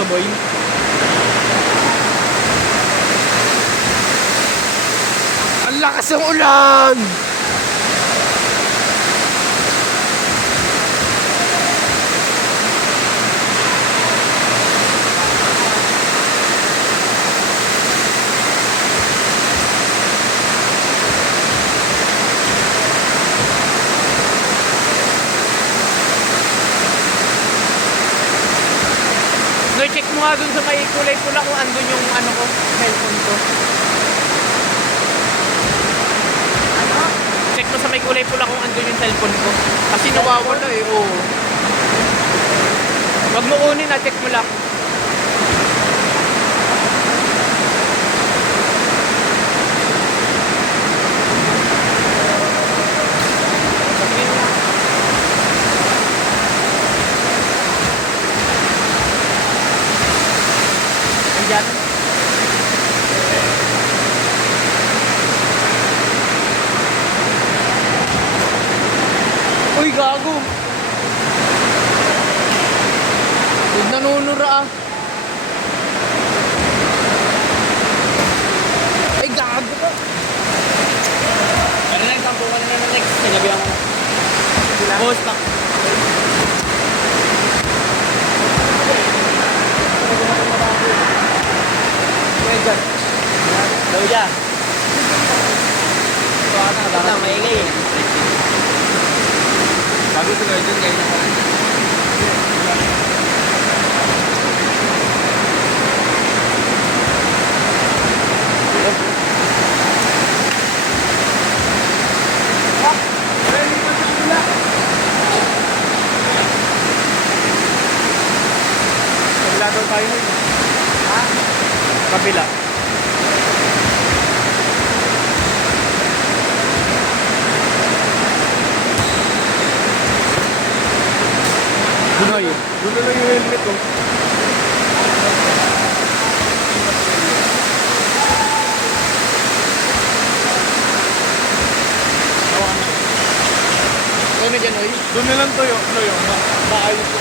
Tuboy. Ang lakas ng ulan! No, check mo nga dun sa may kulay pula kung andun yung ano ko, cellphone ko. Ano? Check mo sa may kulay pula kung andun yung cellphone ko. Kasi nawawala eh, oo. Wag mo kunin na, check mo lang. Ayan. Uy, gago. Huwag nanunura ah. Ay, gago ka. Pero nagtampukan na ng next. Sinabihan ko na. Oh, stop. Dyan. Daw dyan. Ito na, maingay eh. Bago ko kayo dun, kayo na pala. Kabila daw tayo nun. Ha? Kabila. Dunoy. Duno na yung helmet ko. Ano dyan, oy? Doon na lang toyo. Toyo. Maayos ko.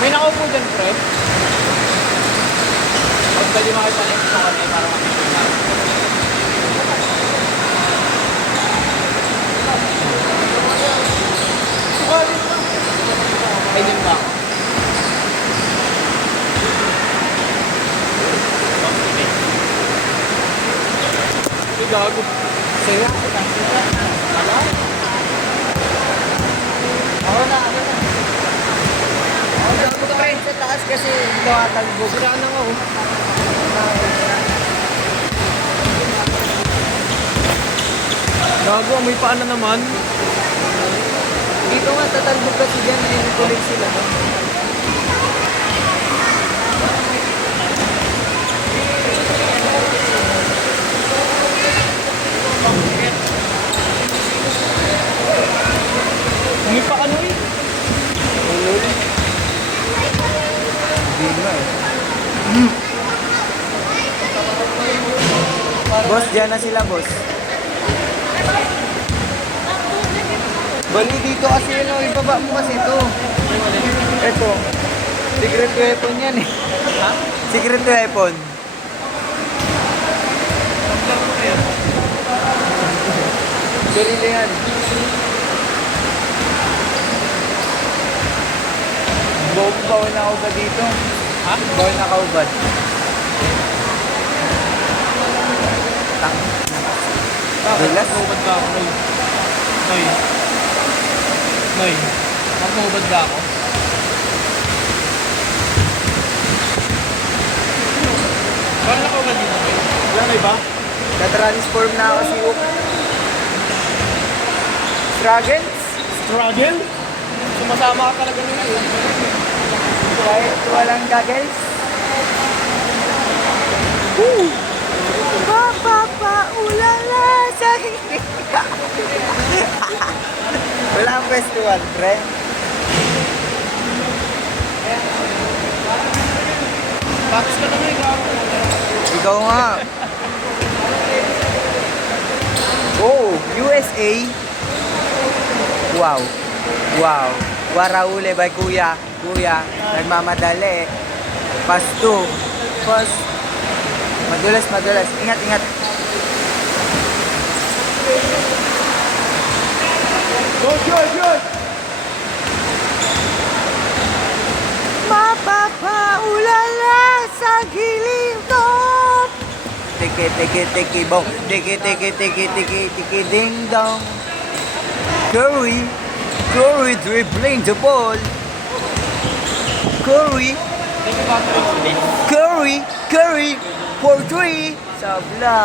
May nakaupo dyan, pre. Huwag pwede makipag-next sa kami para makipag na. Ay, din ba? Ay, gago. Saya. Wala. Ako na, ano na. Ako na, ako na sa taas kasi tumatalbo. Wala na nga, oh. Gago, may paan na naman. Dito nga, tatalbog kasi dyan. Ayun, kulit sila. May pa ano eh. Hindi na eh. Boss, dyan na sila, boss. Bali dito kasi yun, oh, ibaba mo kasi ito. Ito. Secret weapon yan eh. Ha? Secret weapon. Tumbler ko kayo. Gorilla yan. Bawal na kaubad dito. Ha? Bawal na kaubad. Tang. Bakit? Relax. Magmubad ba ako, Noy? Noy? Noy? Magmubad ba ako? Paano ako ba dito, Noy? Wala na iba? Na-transform na ako si Hook. Struggles? Struggle? Sumasama ka talaga nila eh. Kahit walang goggles. Woo! Ulala sa wala ang festival, pre. Tapos ka naman eh. Ikaw nga. Oh, USA. Wow. Wow. Waraule by Kuya. Kuya, nagmamadali. Pasto. Pas. Madulas, madulas. Ingat, ingat. Good. Mapapaulala sa giling ko. Tiki, bong. Tiki, ding dong. Curry dribbling the ball. Curry for three. Sabla.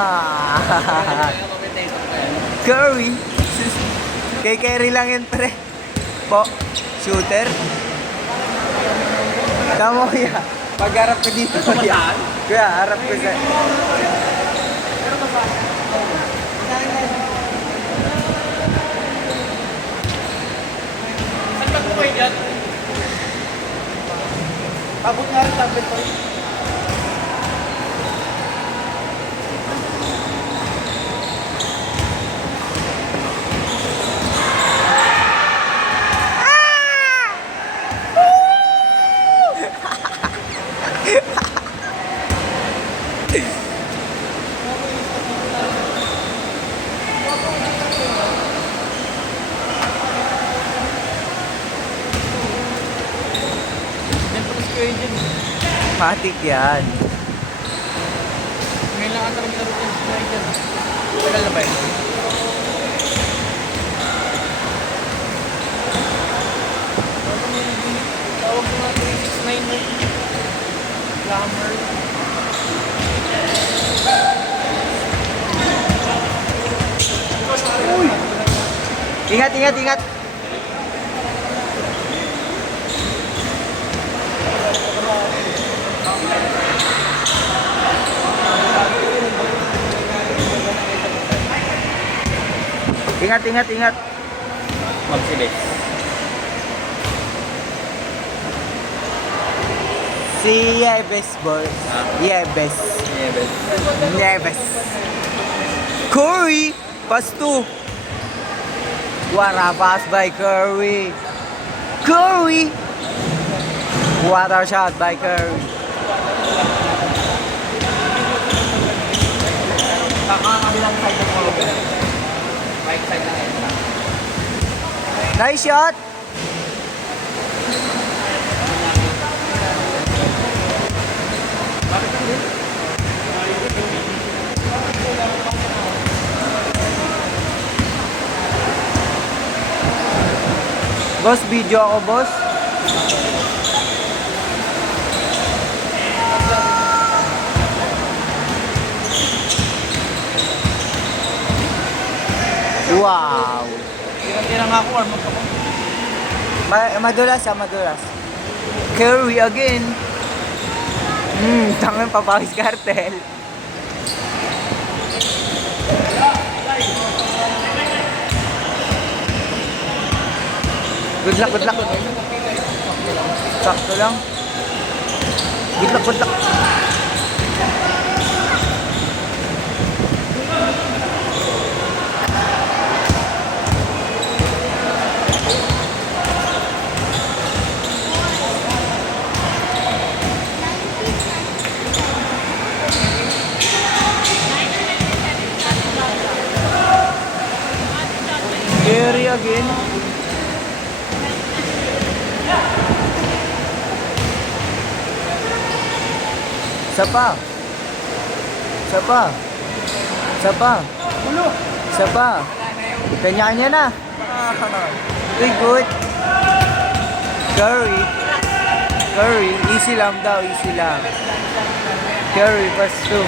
Curry. Kay carry lang yan, pre. Po. Shooter. Tama kuya. Pag-harap ka dito, kuya. Kuya, harap ko sa... Saan ba kayo dyan? Abot nga rin tablet ko. Matik yan. Ngayon lang ata kami narutin sa mga dyan. Tagal na ba yun? Tawag ko nga 369 mo. Glamour. Uy! Ingat. Ingat. Magsilis. Si Yebes, boys. Yebes. Curry! Pass 2. What a pass by Curry. What a shot by Curry. Kakakabilang side ng mga right side lang yan. Nice shot. Boss, video ako, boss. Wow. Tira-tira nga ako, warm up ako. Madulas. Curry again. Tangan papawis cartel. Good luck. Sakto lang. Good luck. Isa pa. Isa pa. Isa pa. Isa pa. Kanya-kanya na. Uy, good. Curry. Curry. Easy lang daw. Easy lang. Curry, pass through.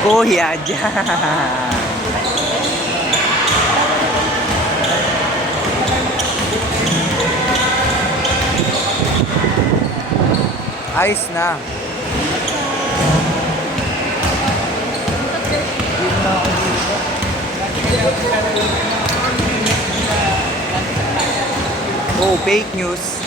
Kuya, dyan. Ayos na. Oh, fake news.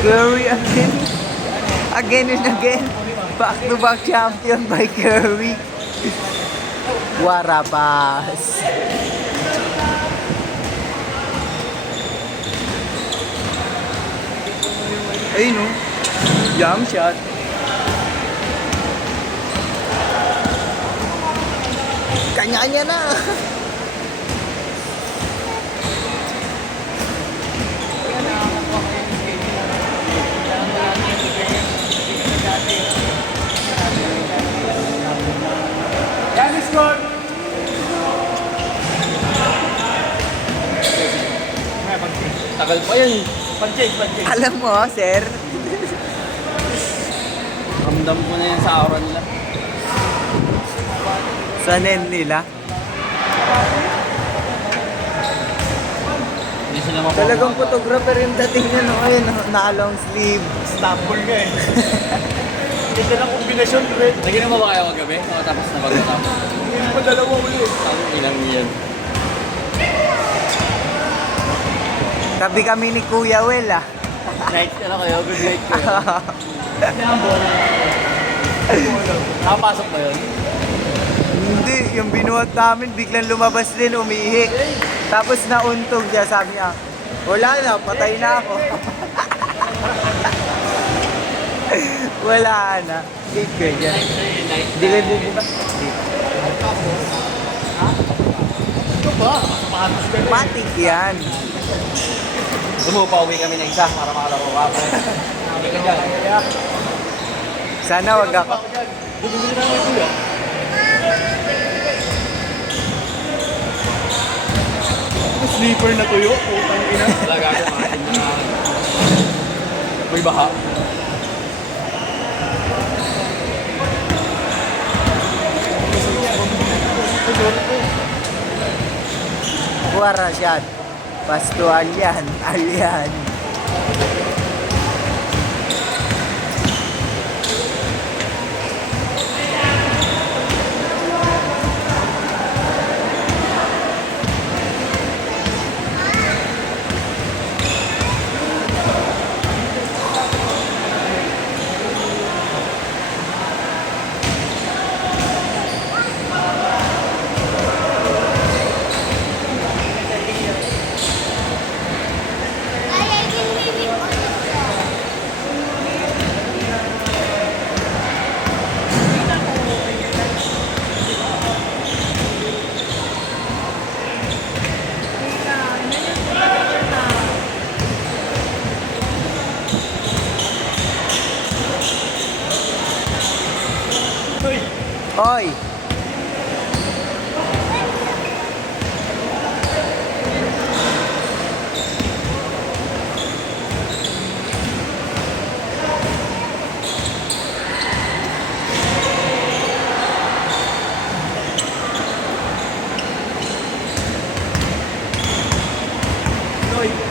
Curry again. Again and again. Back-to-back champion by Curry. Warapas. Ayun o. Jump shot. Kanya-kanya na. Tagal pa yan. Pancake. Alam mo, sir. Ramdam ko na yan sa aura nila. Sa nen nila. Hindi sila makuha. Talagang photographer yung dating niya no. Ayun, naka-long sleeve. Stumble ka eh. Ganda ng kombinasyon, Red. Naging mo ba kayo kagabi? Tapos na bago-tapos. Hindi pa dalawa ulit. Ang ilang yan. Tabi kami ni Kuya Will ah. Night ka na kayo, good night kayo. Nakapasok ba yun? Hindi, yung binuhat namin, biglang lumabas din, umihi. Tapos nauntog siya, sabi niya, wala na, patay na ako. Wala na. Date ka dyan. Hindi kayo bubukas. Ito ba? Matik yan. Pauwi kami ng isa para makalaro ka. Hindi ka dyan. Sana wag ako. Bumili na ng kuya. Sleeper na tuyo. Putang ina. Talaga ako maatin na. May baha. Kuwara siya. Pasto alyan. Alyan. Hoy!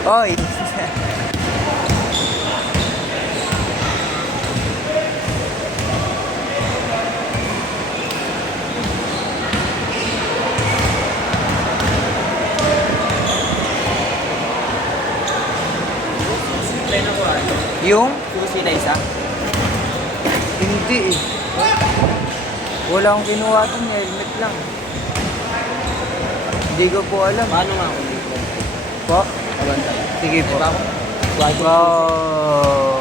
Hoy! Yung? Susi na isa. Hindi eh. Wala akong kinuha dun, helmet lang. Hindi ko po alam. Paano nga ako dito? Po? Abantay. Sige po. Diba ako? Wow!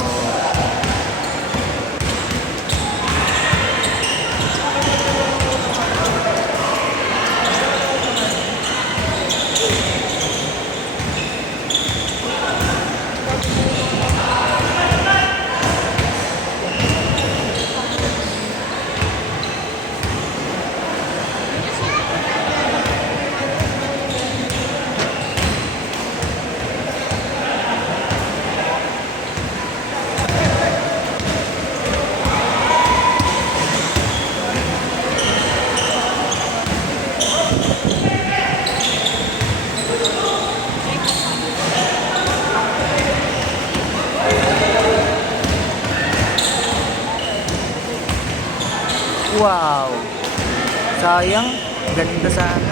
Wow! Sayang, ganda sana.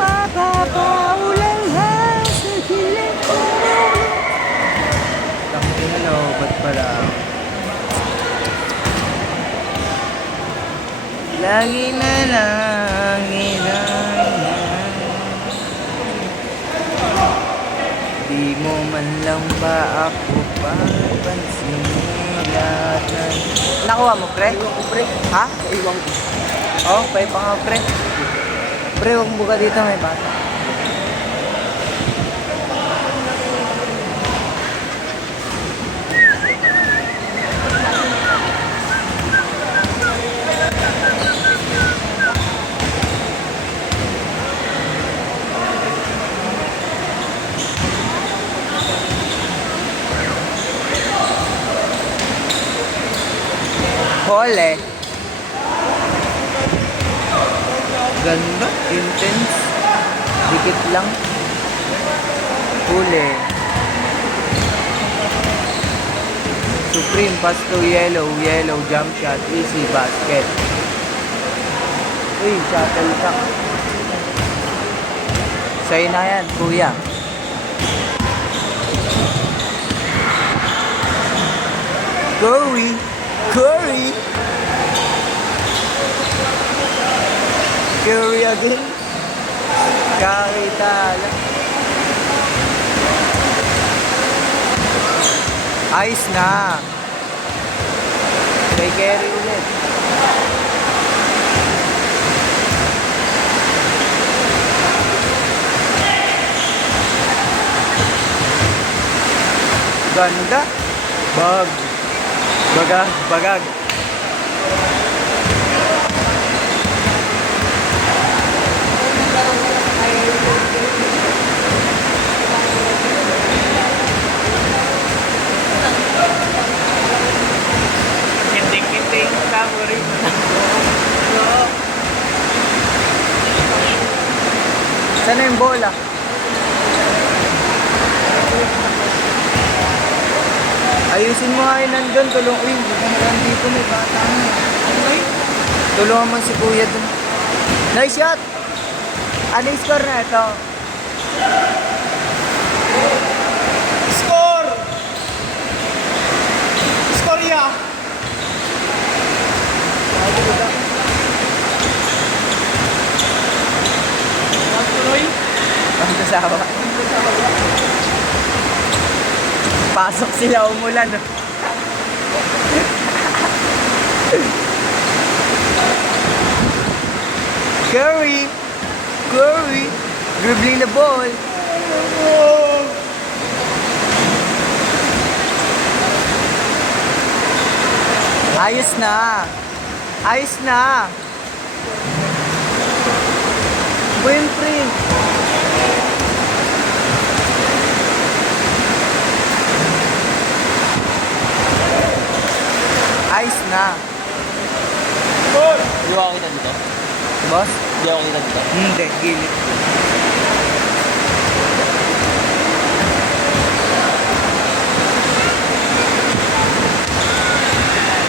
Mapapaulan lang sa gilid ko. Tangin na lobat pala. Lagi na lang inangan. Di mo man lang ba ako papansin? Nakuha mo, pre? Iwan ko, pre. Ha? Iwan ko. Oh, pay pa nga, pre. Pre, huwag mo buka dito, may bata. Hole. Ganda, intense. Dikit lang. Huli. Supreme, pass to yellow, yellow, jump shot, easy basket. Uy, shuttle cock. Sa'yo na yan, kuya. Curry. Curry! Curry again. Curry tala. Ayos na. Kay Curry ulit. Ganda. Bag. Bagag, bagag. Kiting-kiting kamuri. Sana yung bola? Ayusin mo nga yun nandun, tulong. Uy, nandito may bata na. Okay? Tulungan mo si kuya dun. Nice shot! Ano yung score na ito? Score! Score ya! Tuloy? Ang kasawa. Pasok sila, umulan. Curry! Curry! Dribbling the ball. Ayos na. Ayos na. Buen print. Ayos na. Di ba ako kita dito? Boss? Di ako kita dito. Hindi, gilid.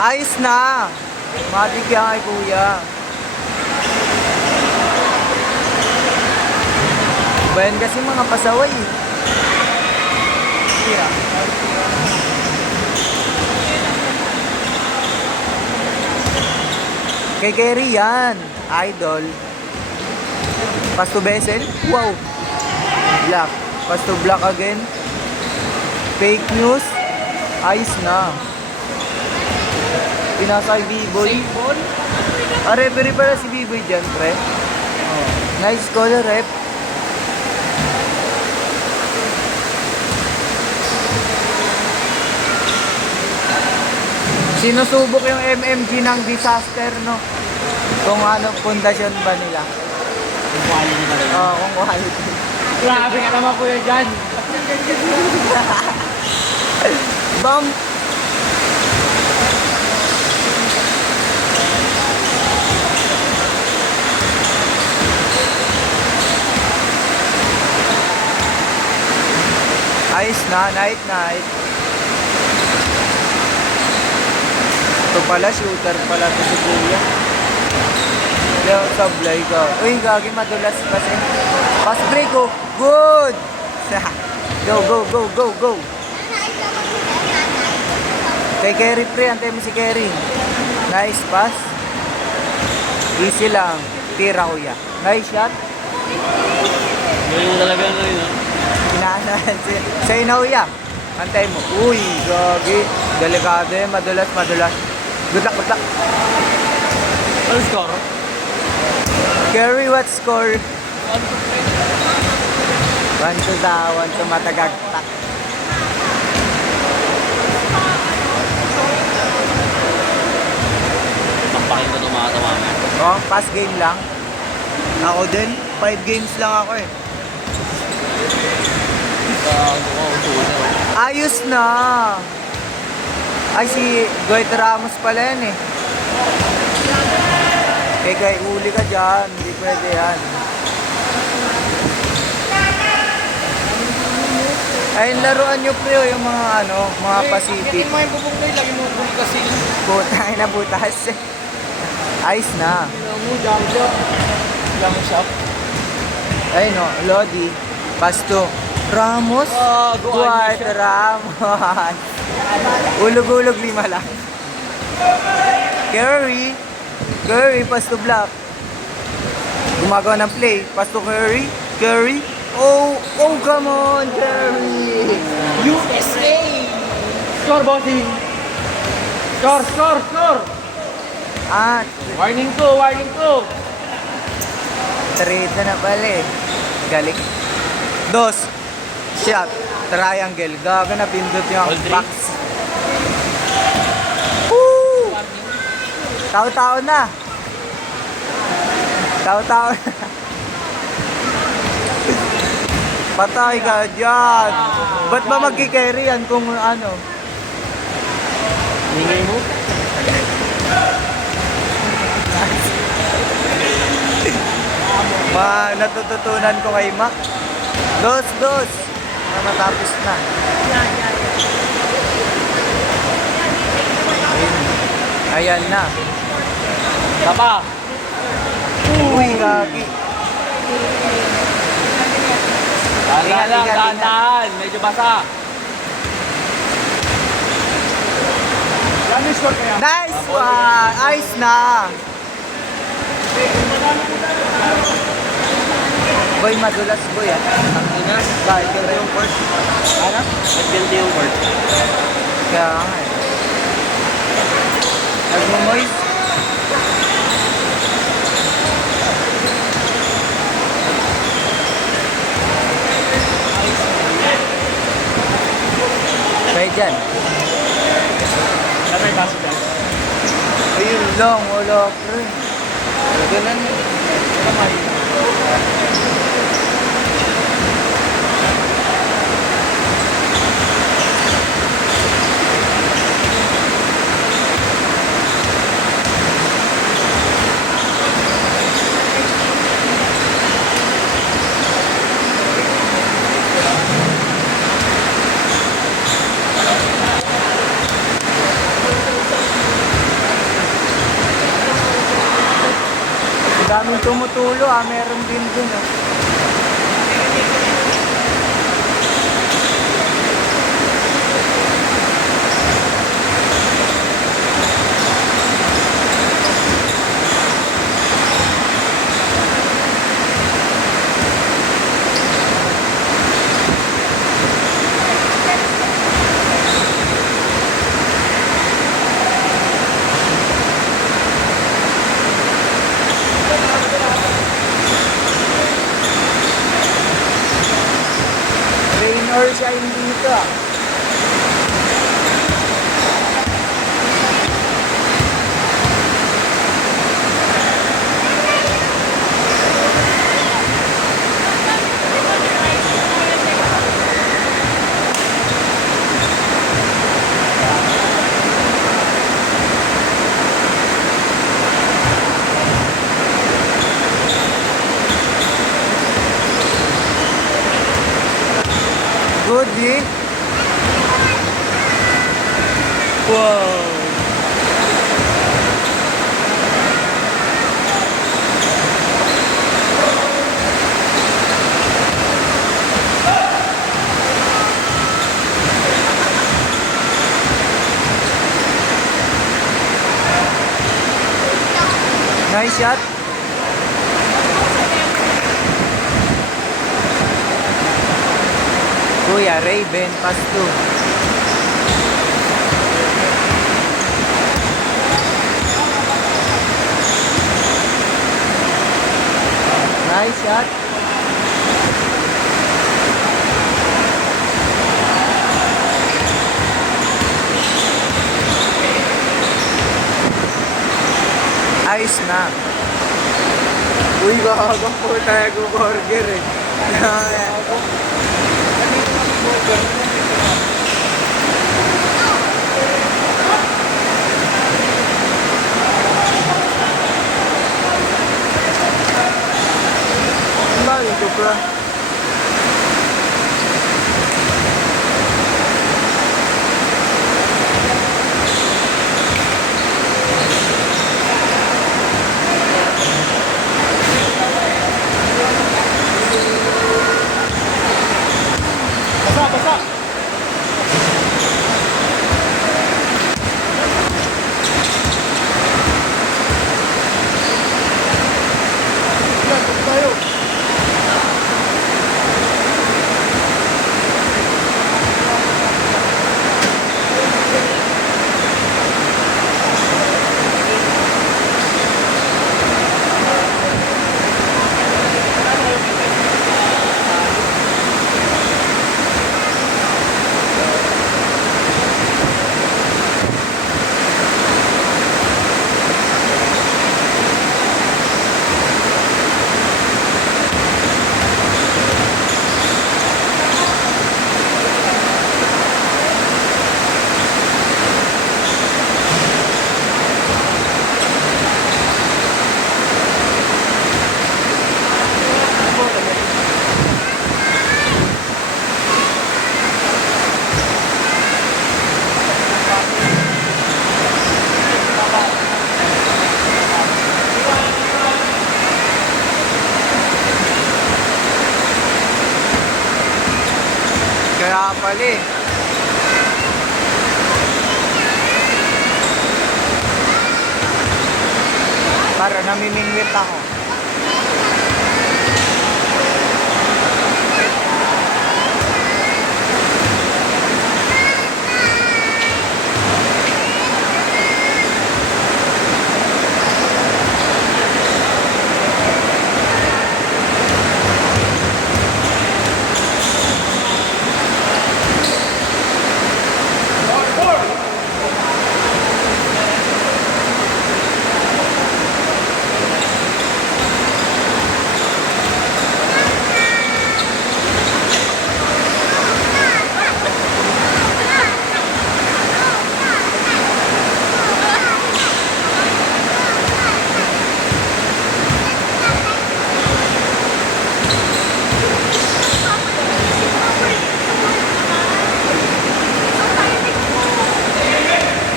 Ayos na. Mabigyan kay kuya. Bayan kasi mga pasaway. Kay Kerry yan. Idol. Pasto Bessel. Wow. Black. Pasto Black again. Fake news. Ayos na. Pinasay B-boy. Ah, referee pala si B-boy dyan, pre. Oh. Nice call, rep. Sinusubok yung MMG ng disaster, no? Kung ano, pundasyon ba nila? Kung quality talaga. Oo, kung quality. Grabe ka naman kuya dyan. Bam! Ayos na, night. Ito pala, shooter pala ito si Kuya. Yung sablay ka. Uy, gagi, madulas kasi. Pass break, oh. Good! Go. Kay Kerry, pre. Antay mo si Kerry. Nice pass. Easy lang. Tira, Kuya. Nice shot. Galing mo talaga ano yun. Inaanahan siya. Sa'yo na, Kuya. Antay mo. Uy, gagi. Delikado eh. Madulas. Good luck. Ano score? Kerry, what score? 1-2 matagagtak. Makpakin ko tumatama. Oh, pass game lang. Ako din. 5 games lang ako eh. Ayos na. Ay, si Dwight Ramos pala yan eh. Kay uli ka dyan. Hindi pwede yan. Ayun, laruan nyo pre, yung mga mga Pacific. Yakin mo yung bubong kayo, lagi mo bubong kasi. Putang ina, butas. Ayos na. Jump shot. Ayun o, Lodi. Pasto. Ramos. Dwight Ramos. Ulog-ulog 5 lang. Curry, Pasto Black. Gumagawa ng play. Pasto Curry. Oh, come on, Curry. USA! Score, bossing! Score! Ah, Warning 2! trade na pala eh. Galing. 2. Shot. Triangle. Gaga na pindot yung All three? box. Woo! Tao-tao na. Patay ka dyan. Ba't ba magkikerry yan kung ano? Ningay mo? Natututunan ko kay Mac. 2. Na matapos na. Ayan na. Tapa! Uy, gagi. Dahan. Medyo basa. Nice one! Ayos na! Boy, madulas boy ah. Ang ina. Bakit ganda yung court? Ano? Nagganti yung word. Kaya nga eh. Nagmamoy. Kaya dyan. May pasok yan. Ayun lang, wala pre. Ganun eh. Kamay. Daming tumutulo ah, meron din dun ah. ka. Good, Vic. Wow. Nice shot. Kuya Raven, pass to. Nice shot. Ayos na. Uy, gagang po tayo burger eh. Ano ito ka? Basa, basa! Tayo. Kaya pala eh. Para namimingwit ako.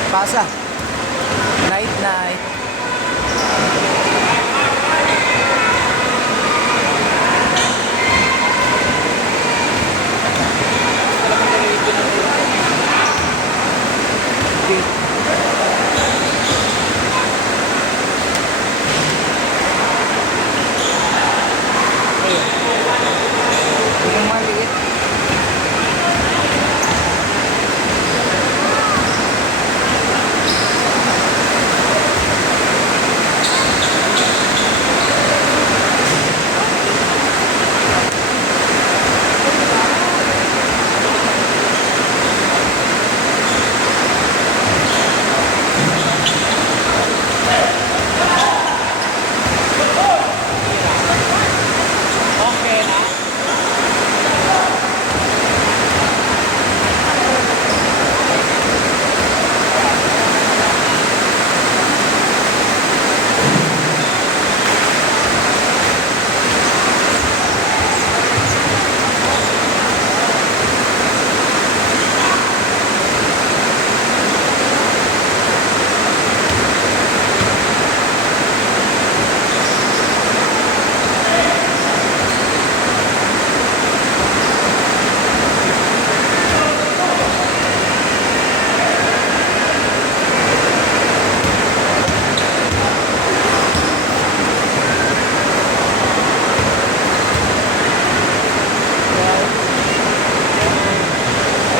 Pasa. Night night. Yung maliit.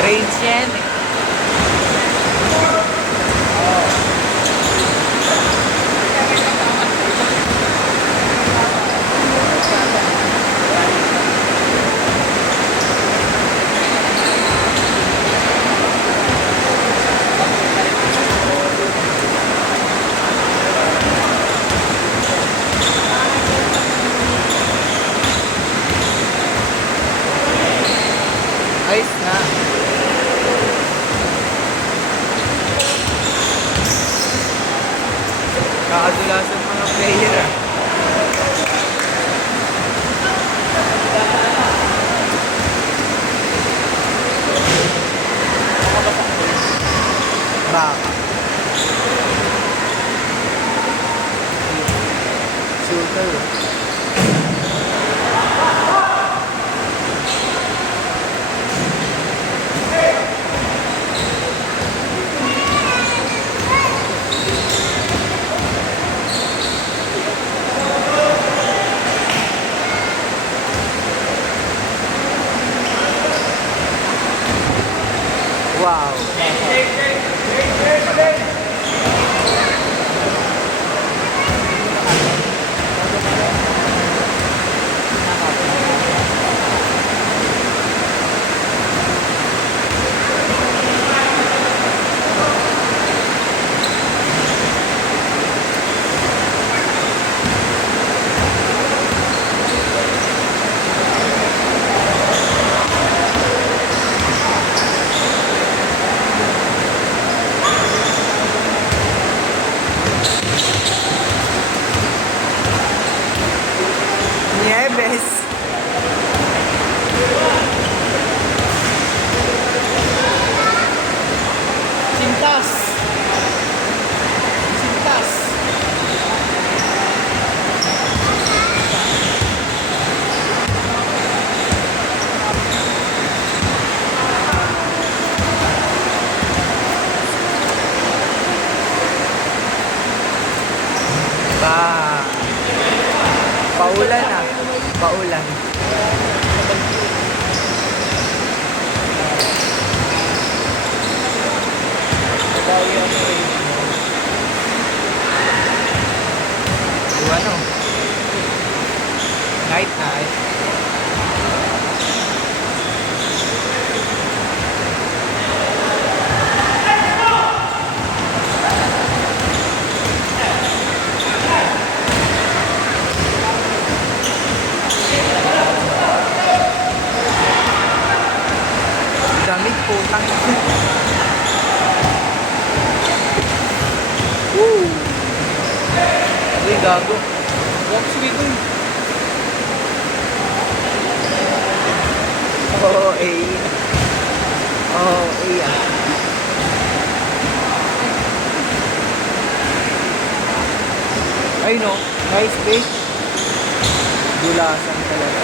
Range yan eh. Ayos na. Kakadulasan mga player ah. Baka. Shooter. Wow. Nieves. Sintas! Sintas! Ba. Paulan ah. Paulan. Ano? Night night. Damit putang. Woo! Uy, gago. Walk sweet dun. Oo, eh. Oo, eh. Ay, no. Nice bait. Dulasan talaga.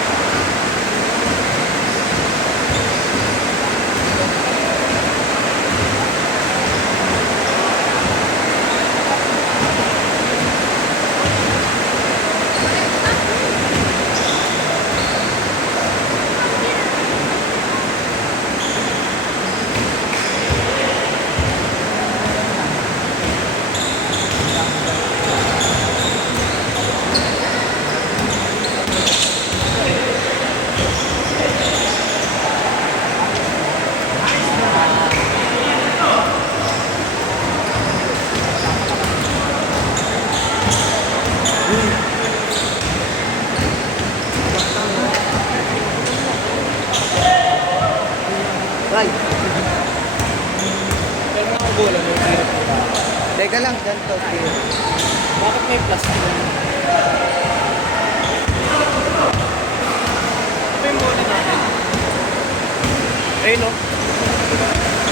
Ay, Pero mga bola, may hirap ko ba? teka lang, ganito. Bakit may plastic? Ito yung bola natin. Ayun no?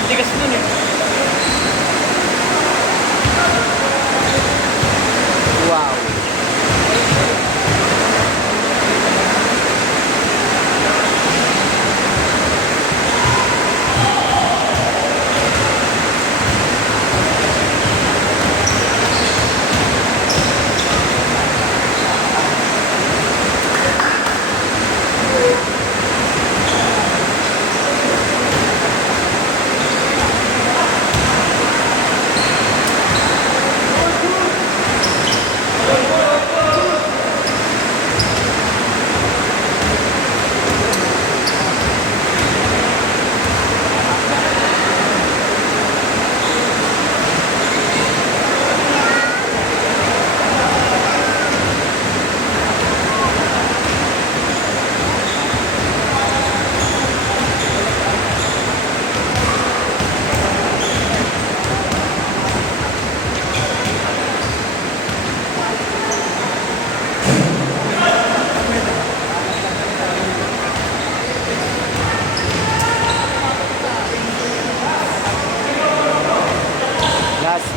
Hindi kasi nun eh. Wow.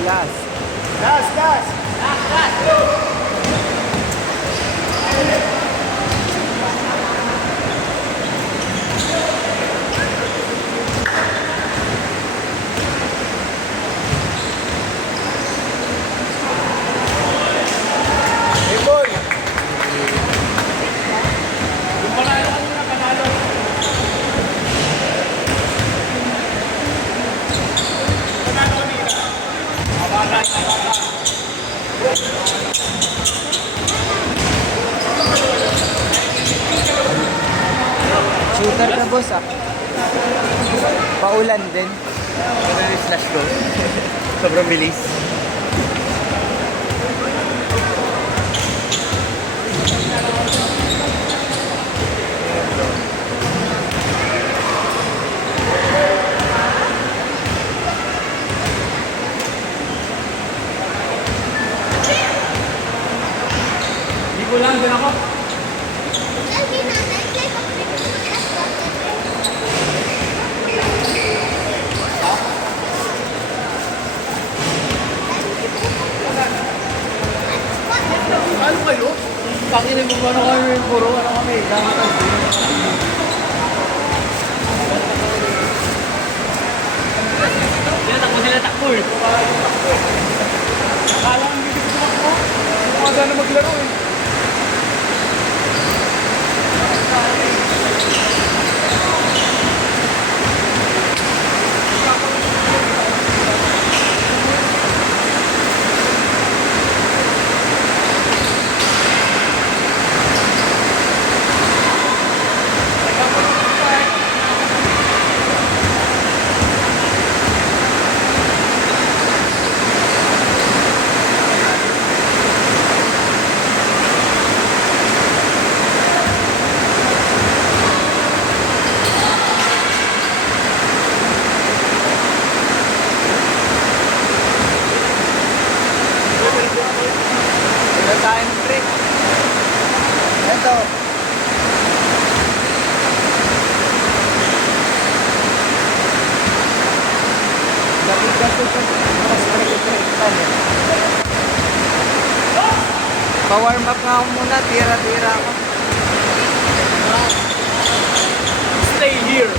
last. Hey boy! Yung panalo ka muna, panalo. Panalo kanina. Abala. Shooter ka, boss, ah. Paulan din. Ano yung slash ko? Sobrang bilis. Hindi ko lang, din ako. Ano kayo? Pakinin mo ba ano kami puro? Ano kami? Dapat sila takbo eh. Akala ang hindi ko tumakbo. Umaga na maglaro eh. Wala tayong break. Ito. Pa-warm up nga ako muna, tira-tira ako. Stay here.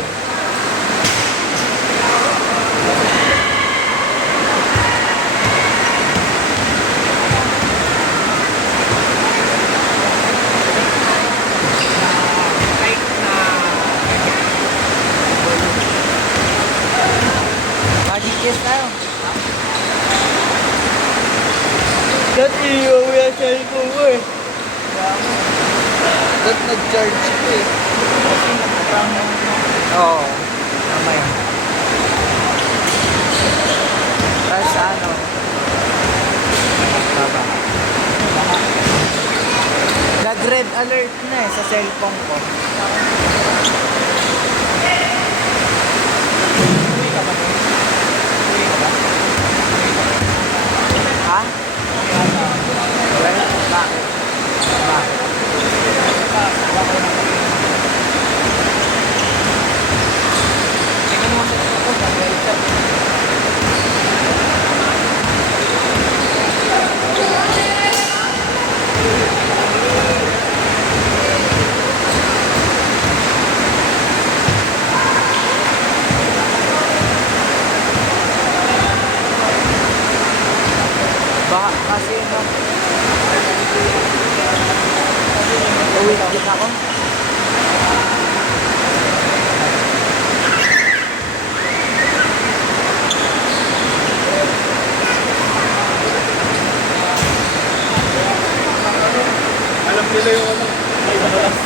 Magic kiss tayo. Dati iiwaw yung cellphone ko eh. Ba't nag-charge ko eh? Oo. Tama yun. Tapos sa ano? Baba. Nag-red alert na eh sa cellphone ko. Ha? Well, bakit? Bakit? Tingnan mo sa ako, nag-welcome. Baka kasi nung uwi din ako. Alam nila yung ano. May balas.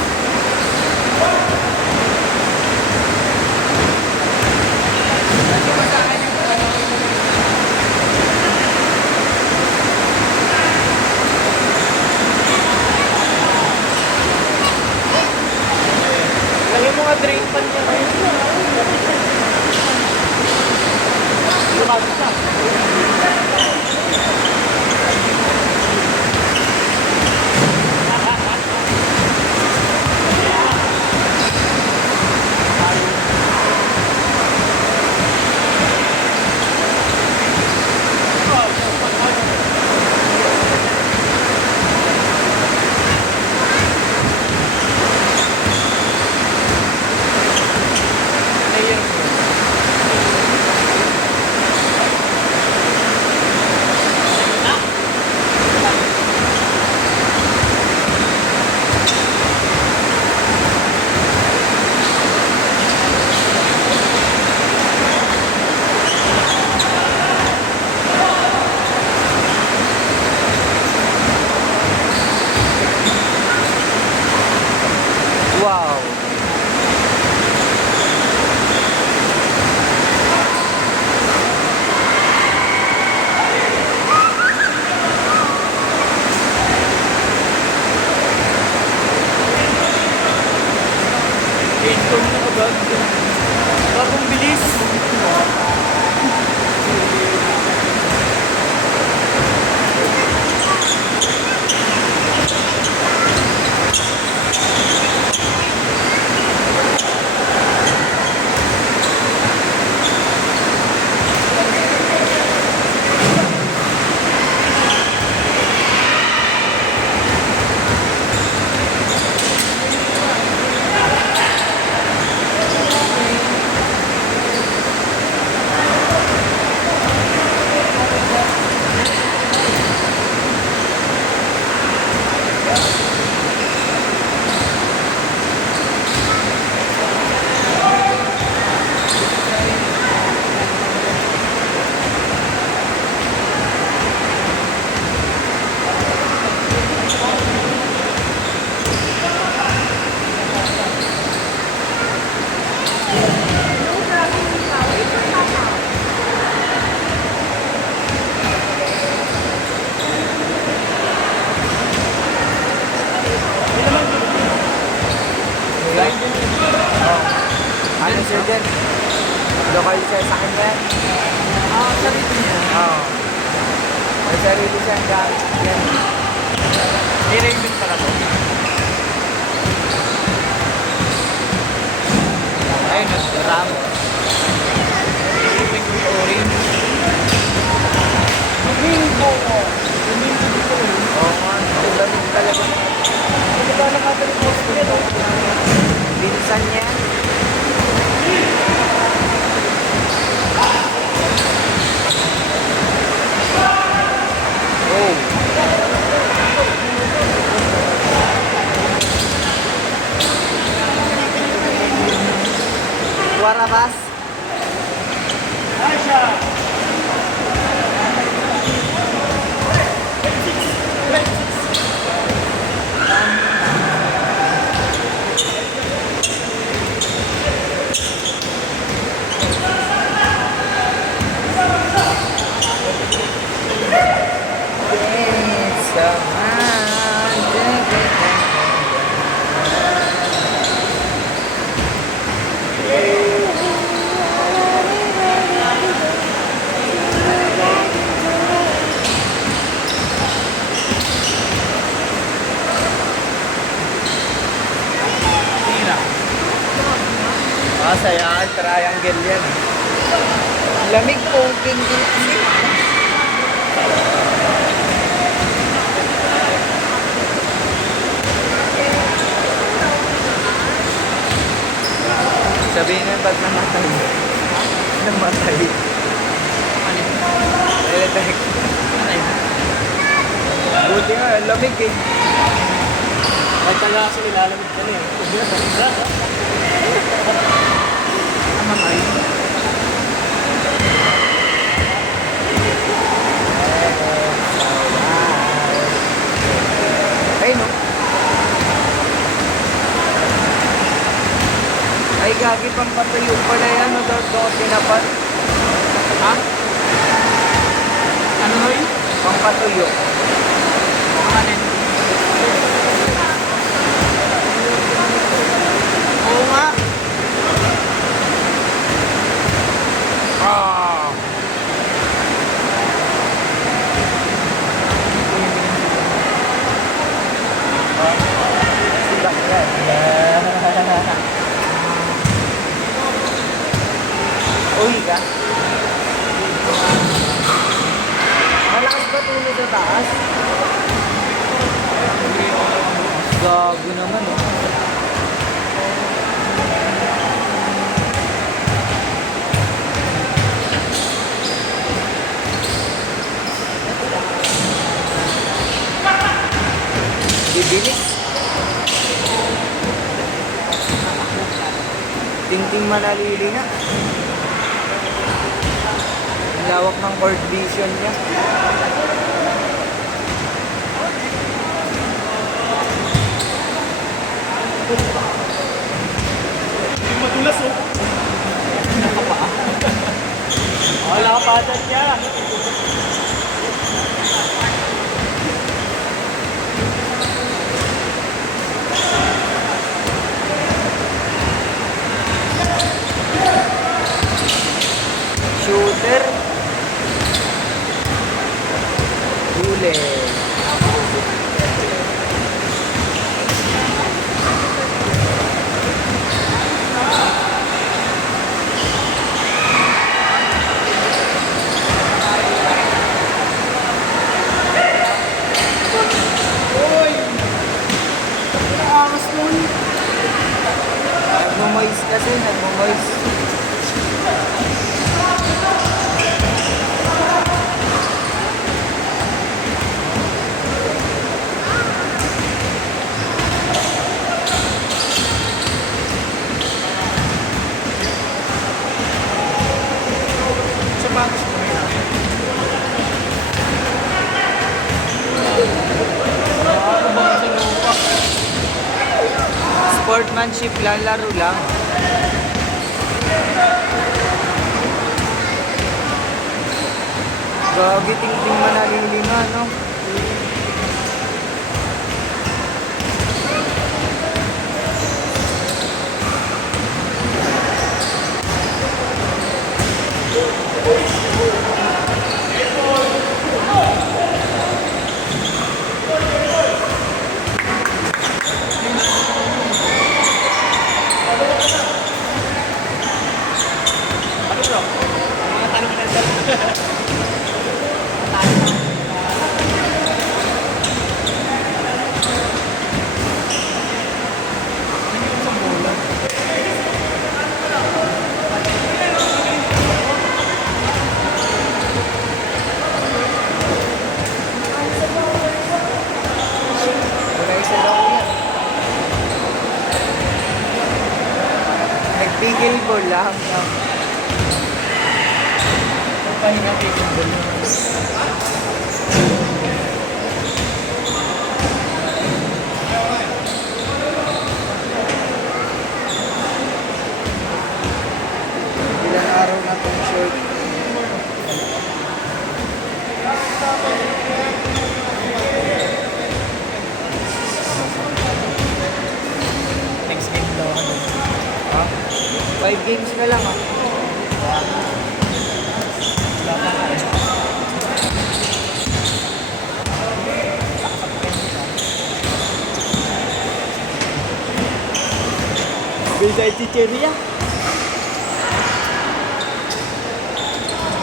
yan. Sarili niya. Oo. May sarili siyang gamit yan. May Raven pala to. Ayun, nag-ram. Orange. Domingo! Domingo dito eh. Oo nga, ang lamig talaga. Ano ba nakatali po sa ito? Pinsan niya. Oh. Warabas. Aisha! It's a Tira. Masaya, triangle yan. Lamig po, king kasi. Sabihin mo ba't namatay? Namatay. Electric. Buti nga, lamig eh. Ay taga kasi nilalamig ka na eh. Namatay. Ay no. Ay gagi, pampatuyo pala yan. No, daw tinapat. Ha? Ano na yun? Pampatuyo. Kanin. Oo nga. Ah. Uy ka. Malakas ba tulo sa taas? Gago naman eh. Bibilis. Tingting Manalili nga. Ang lawak ng court vision niya. Hindi madulas oh. Nakapaa. Wala ka pa niya. Shooter. Huli. Uy! Angas nun. Nagmumoist kasi, nagmumoist. Sapatos mo rin. Ano ba sa lupa? Sportsmanship lang, laro lang. Gagi, tingting Manalili nga, no? Wala isa daw yan. Nagpigil ko lang. Pahinga pigil ko lang. Ilang araw na itong short. Next game daw ako. Ha? 5 games na lang ah. Wala pa nga eh. Bill sa chicheria.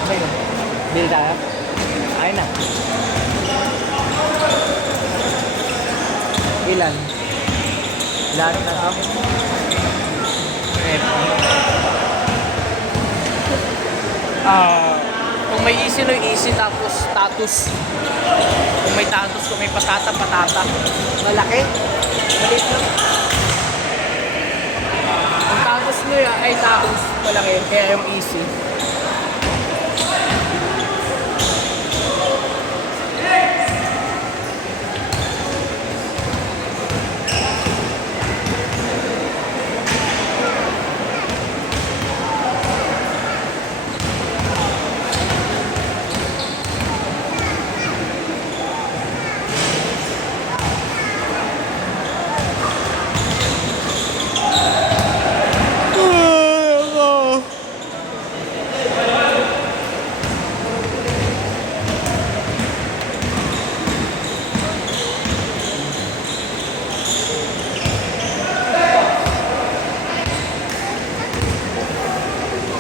Ba yun? Bill tayo. Ayun na. Ilan? Lahat na to? Kung may easy no easy tapos status. Kung may status, kung may patata, patata. Malaki? Maliit lang. Kung status mo yan ay status malaki, kaya yung easy.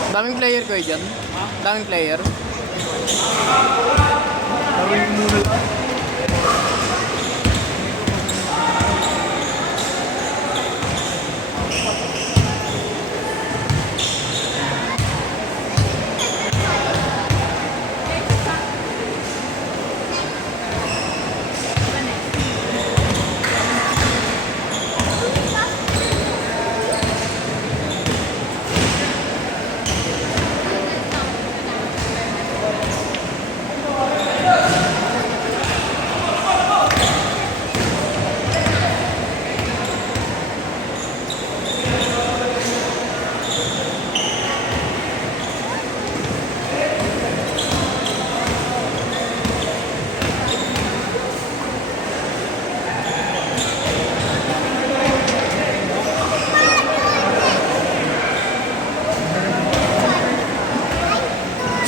Daming player ko dyan. Daming player. Gawin mo na lang.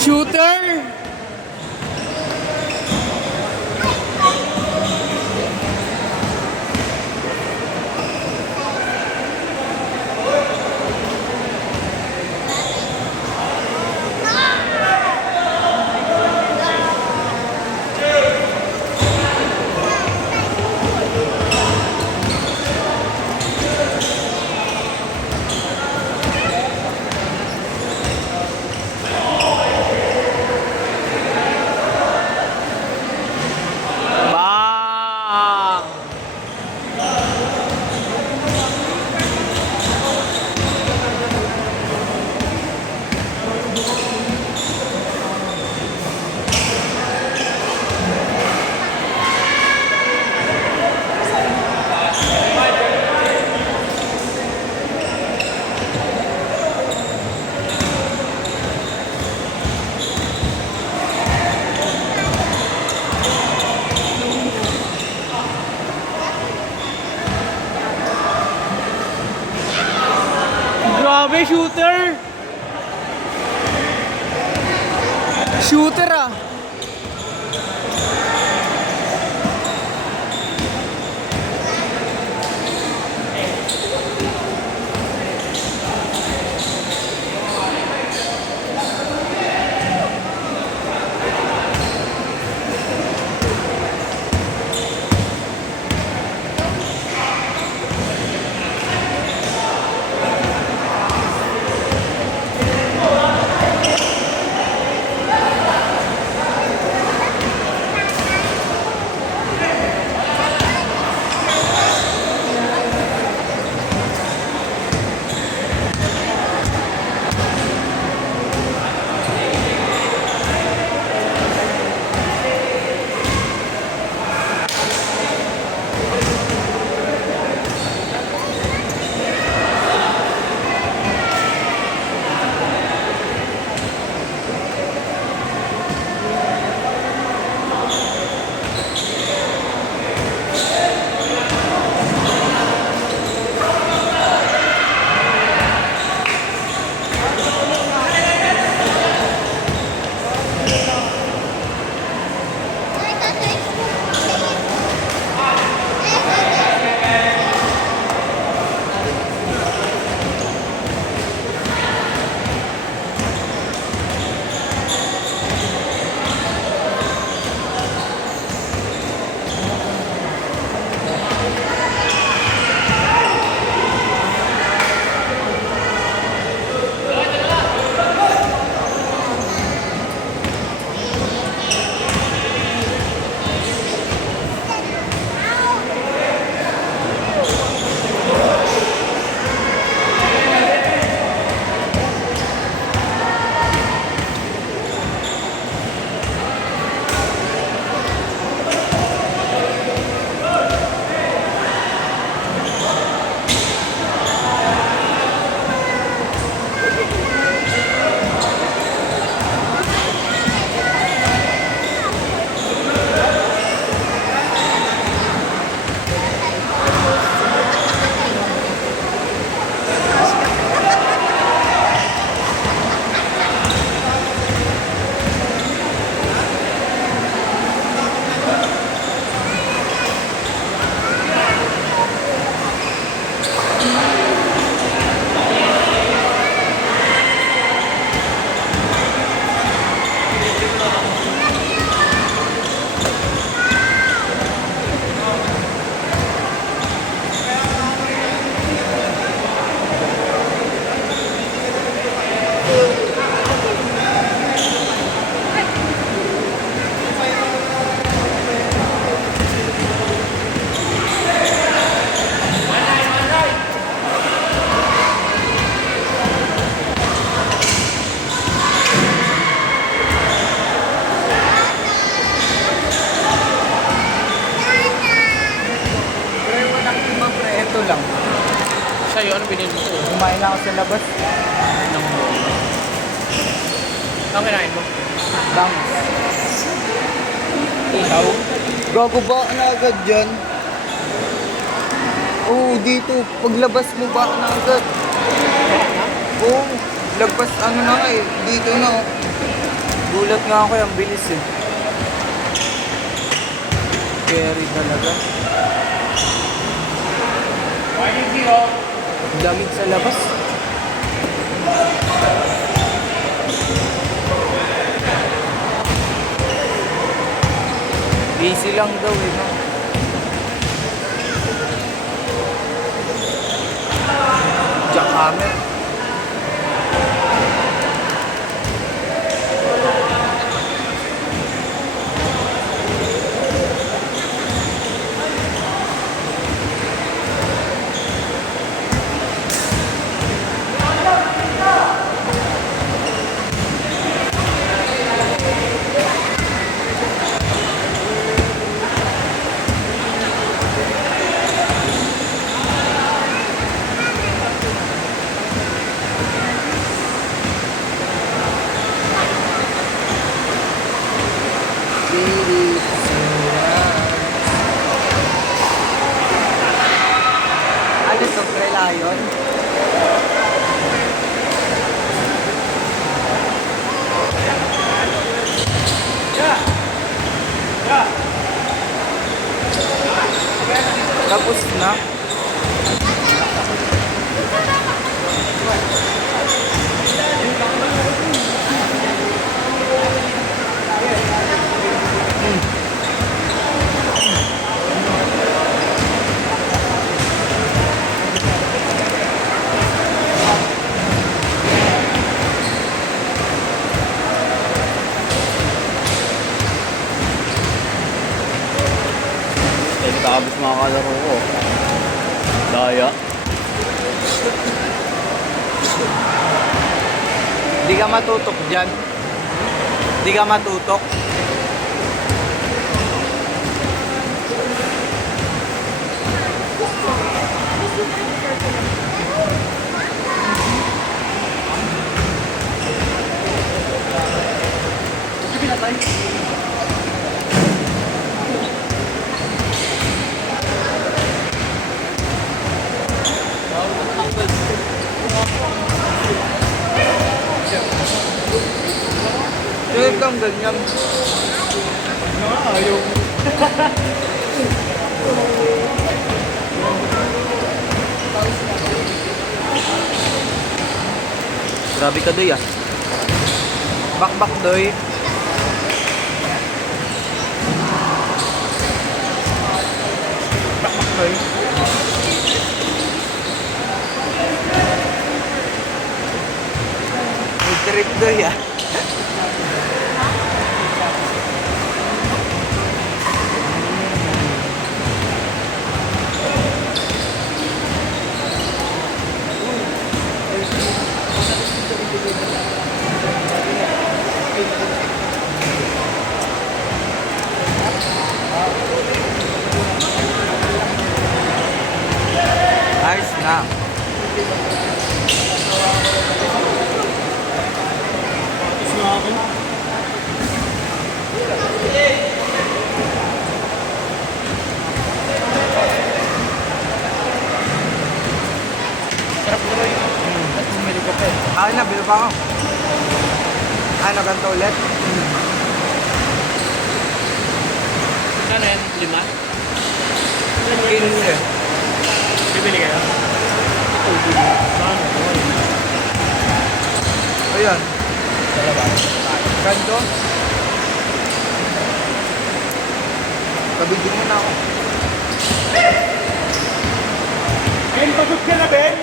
Shooter! Bang! Grabe, shooter! Shooter ah! Ito lang. Sa'yo, ano binili mo sa'yo? Kumain na ako sa labas. Ano kinain mo? Bangs. Ikaw? Gago ba na agad dyan? Oo, dito. Paglabas mo ba na agad? Oo, lagpas ano na nga eh. Dito na oh. Gulat nga ako, ang bilis eh. Scary talaga. Lamig sa labas. Busy lang daw eh, no? Jackhammer. Ano to, Prelayon? Tapos na. Tapos mga kalaro ko. Daya. Di ka matutok dyan. Di ka matutok. Ngayon kang ganyan. Ayaw. Grabe ka, Doy, ah. Bakbak, Doy. Bakbak, Doy. May trip, Doy, ah. Ayos na. Sarap tuloy. At bumili ko pa eh. Akin na, bilo pa ako. Ano, ganito ulit? Ano yan? 5? 15. Bibili kayo? Saan? Ayan. Sa labas. Ganito. Kabigyan mo na ako. Ben, pagod ka na, Ben?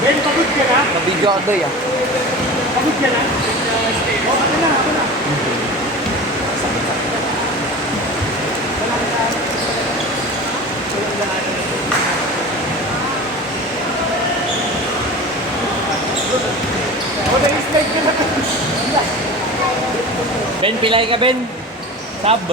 Ben, pagod ka na? Kabigyan ako, Doy, ah. Pagod ka na? Oo, ako na, ako na. O, na-slide ka na. Ben, pilay ka, Ben. Sab.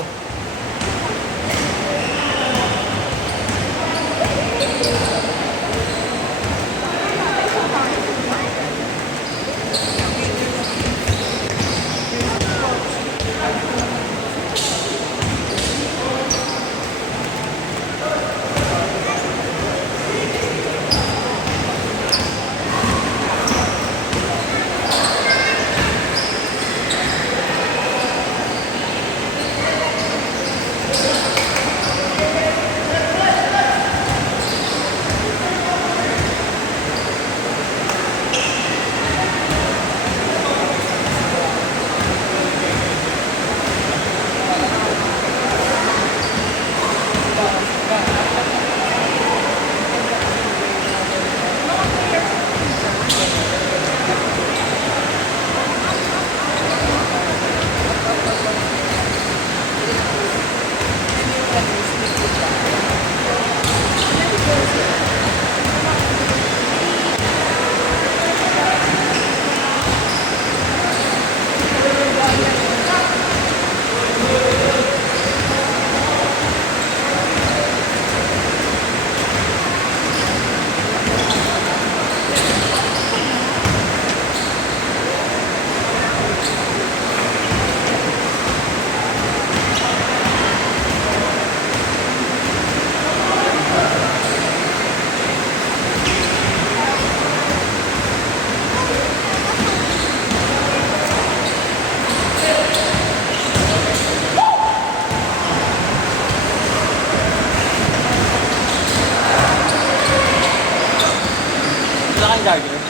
Wala kang charger?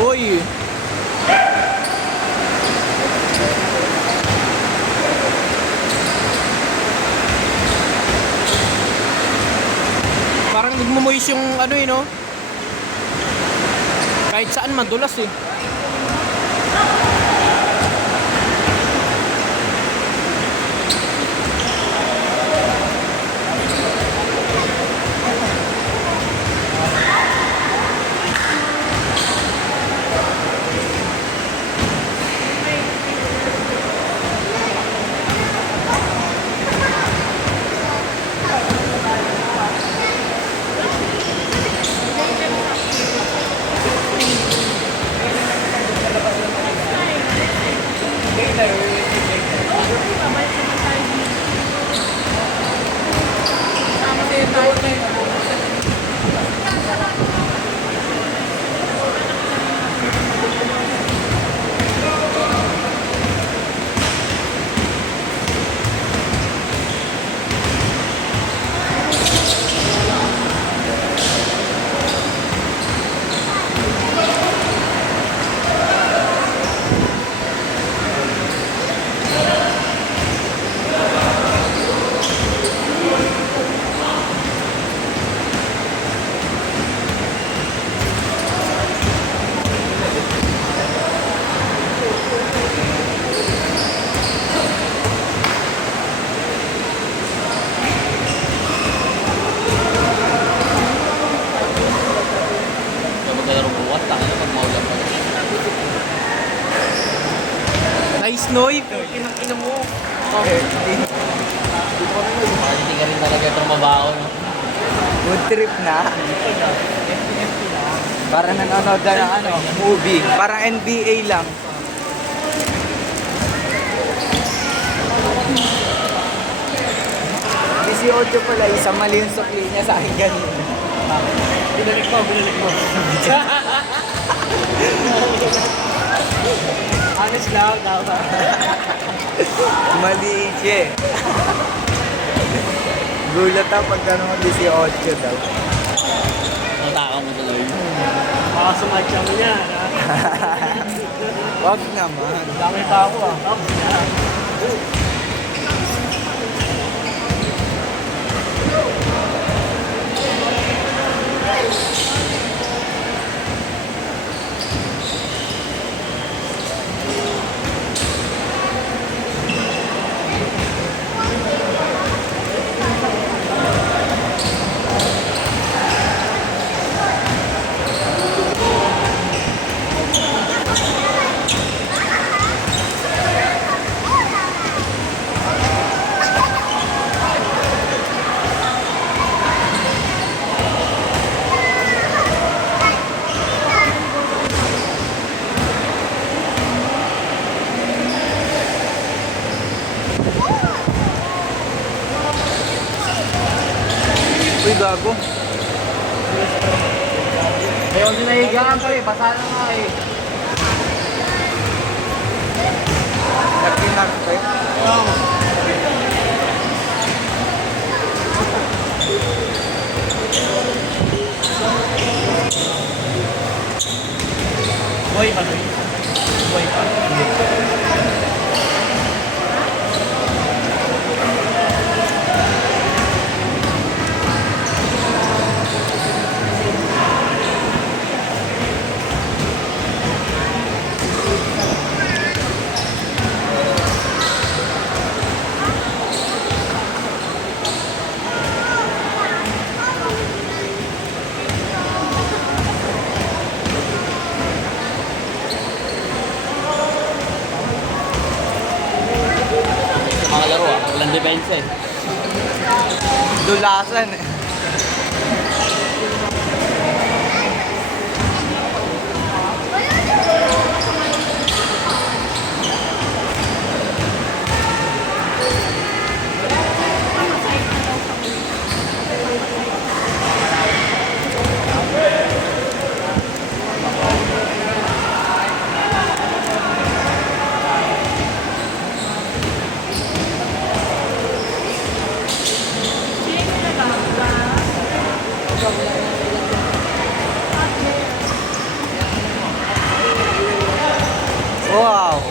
Uy. Parang nagmumoist yung ano eh, no? Kahit saan madulas eh. Party ka rin talaga itong mabaho, no? Food trip na. Para nanonood na ng ano, movie. Parang NBA lang. Si 8 pala, isa mali yung sukli niya sa akin ganun. Binalik mo. Honest lang, tama. Mali siya eh. Gulat ako pag gano'n mo 18 daw. Nataka mo tuloy. Baka sumadya mo niya. Wag naman. Dami pa ako ah. Uy, gago. Ayaw din nahigaan ko eh. Basa na nga eh. Nagpinak ko eh. Boy, ano yun? Boy pa. Sa mga laro, walang depensa eh. Dulasan eh. Wow.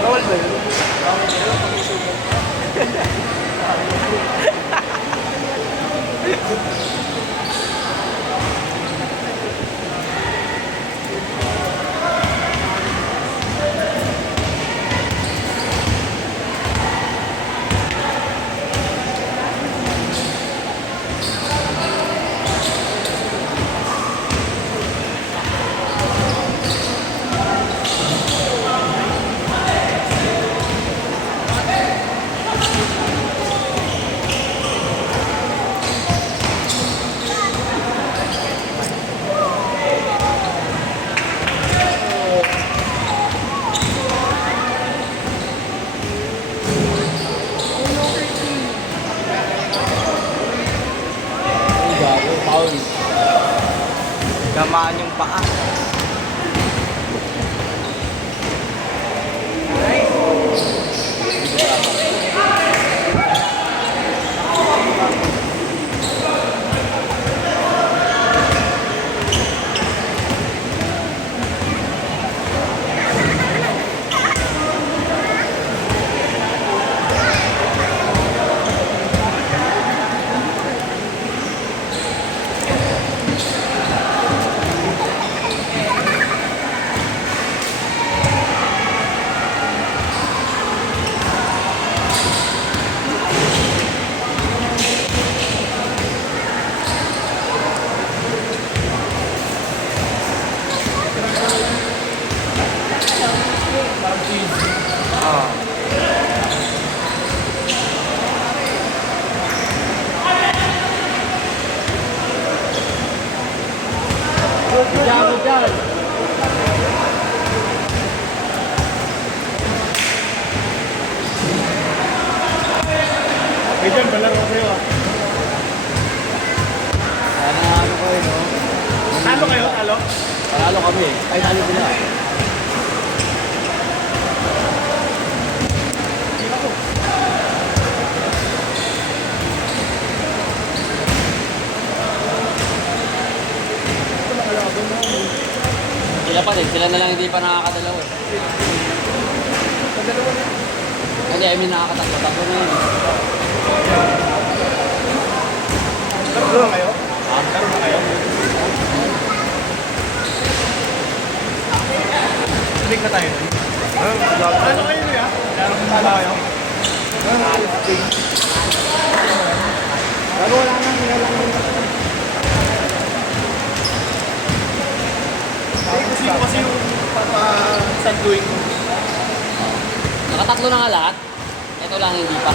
Bawal ba yun? Hawaan yung paa. Medyan, balaro kayo ah. Sana ano ko no? Talo kayo, talo? Panalo kami. Ay, talo sila. Sila pa din. Sila na lang hindi pa nakakadalaw eh. Hindi, I mean nakakatatlo. Tatlo na yun. Talo na kayo? Ha? Talo na kayo? Sabik na tayo. Talo kayo niya? Talo kayo? Pero wala nang nilalang yung Sino kasi yung San Luis? Nakatatlo na nga lahat. Ito lang hindi pa.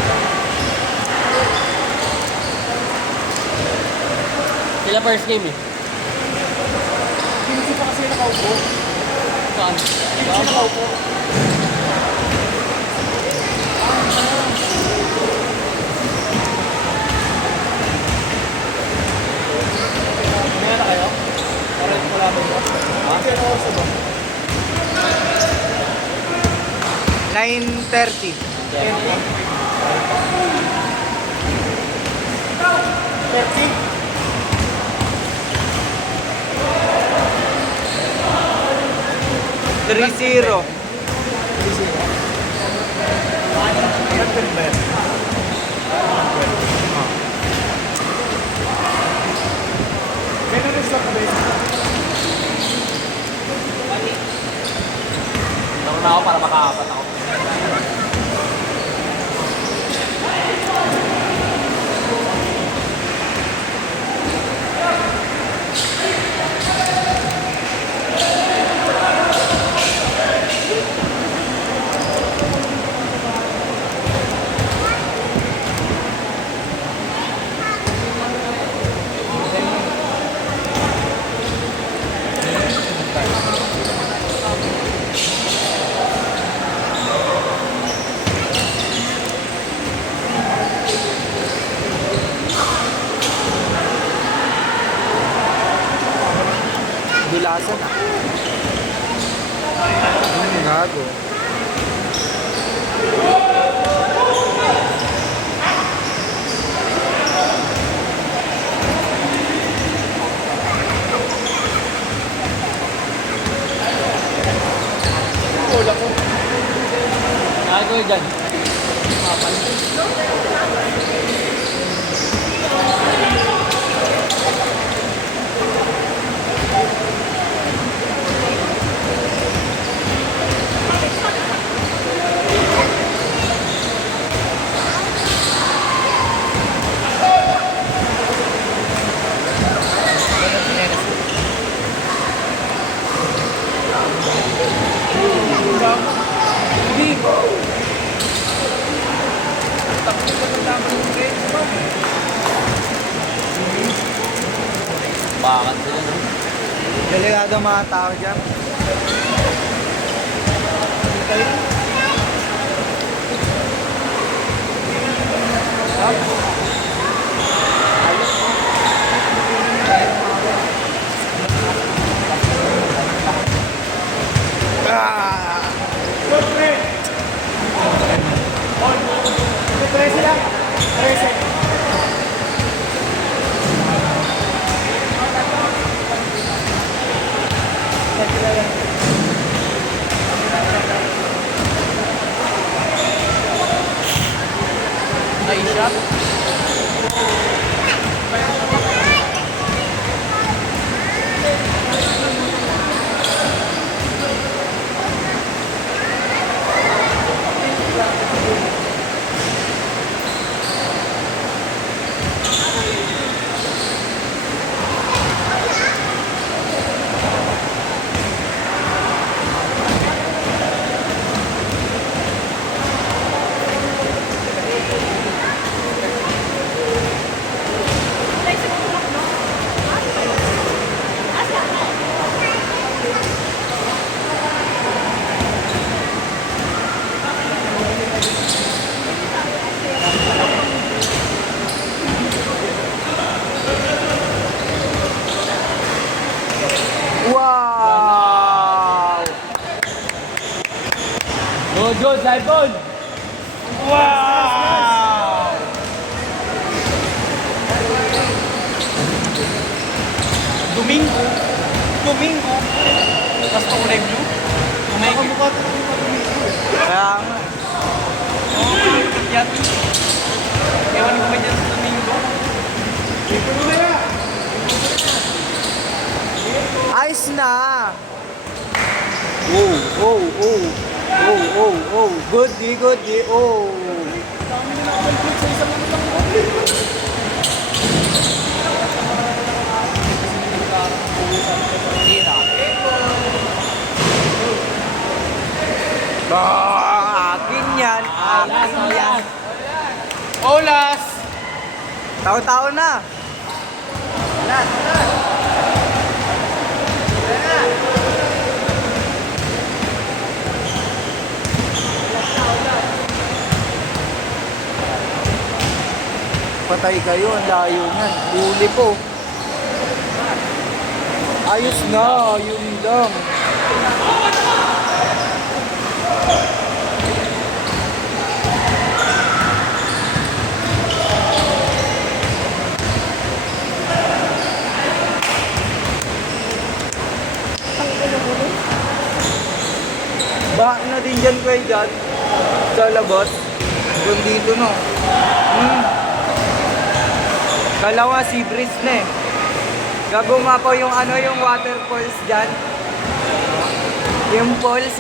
Sila first game eh. Hindi pa kasi nakaupo. Saan? Hindi nakaupo. Kaya na kayo? Para hindi ko laban mo. Ha? Kaya na ako ba? 9:30. 30? 3-0. Kaya na rin sa base. Nauna ako para makaapat ako. Dilasan ah. Gago. Wala ko. Nakagawa dyan. Bakan sila no? Delikado mga tao dyan. Nice shot. Wow! Good, good, Saibon! Wow! Domingo. Domingo. Tapos pa kulay blue. Domingo. Kaya nga. Yan. Ewan ko ba dyan sa Domingo? Ayos na! Oh, oh, oh. Oh, oh, oh. Good, di, good, di. Oh. Tira. Akin yan. Akin yan. Olas! Tao-tao na. Patay kayo, ang layo niyan. Huli po. Ayos na, yun lang. Baka na din dyan kayo dyan. Sa labas. Doon dito no. Dalawa sea breeze na eh. Gaguma po yung ano yung waterfalls dyan. Yung falls